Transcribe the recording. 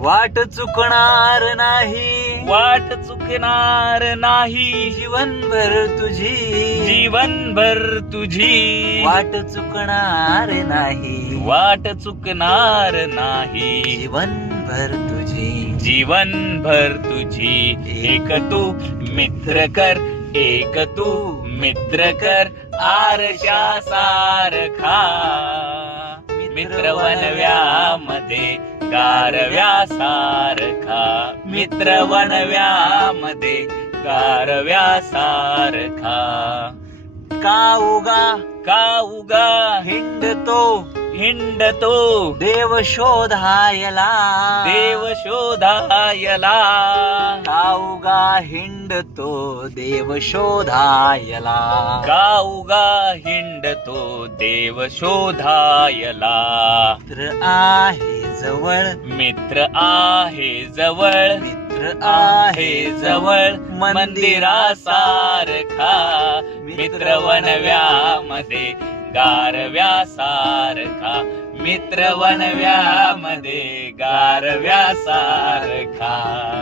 वाट चुकणार नाही. वाट चुकणार नाही. जीवनभर तुझी. जीवनभर तुझी. वाट चुकणार नाही. वाट चुकणार नाही. जीवनभर तुझी. जीवनभर तुझी. एक तू मित्र कर एक तू मित्र कर आरशा सारखा. मित्र वनव्यामध्ये गारव्या सारखा मित्र वनव्यामध्ये गारव्या सारखा का उगा का उगा हिंडतो हिंडतो देव शोधायला. देव शोधायला. काऊगा हिंडतो देव शोधायला. गाऊगा हिंडतो देव शोधायला. आहे जवळ. मित्र आहे जवळ. मित्र आहे जवळ. मंदिरा सारखा मित्र वनव्यामध्ये गारव्या सारखा मित्र वनव्यामध्ये गारव्या सारखा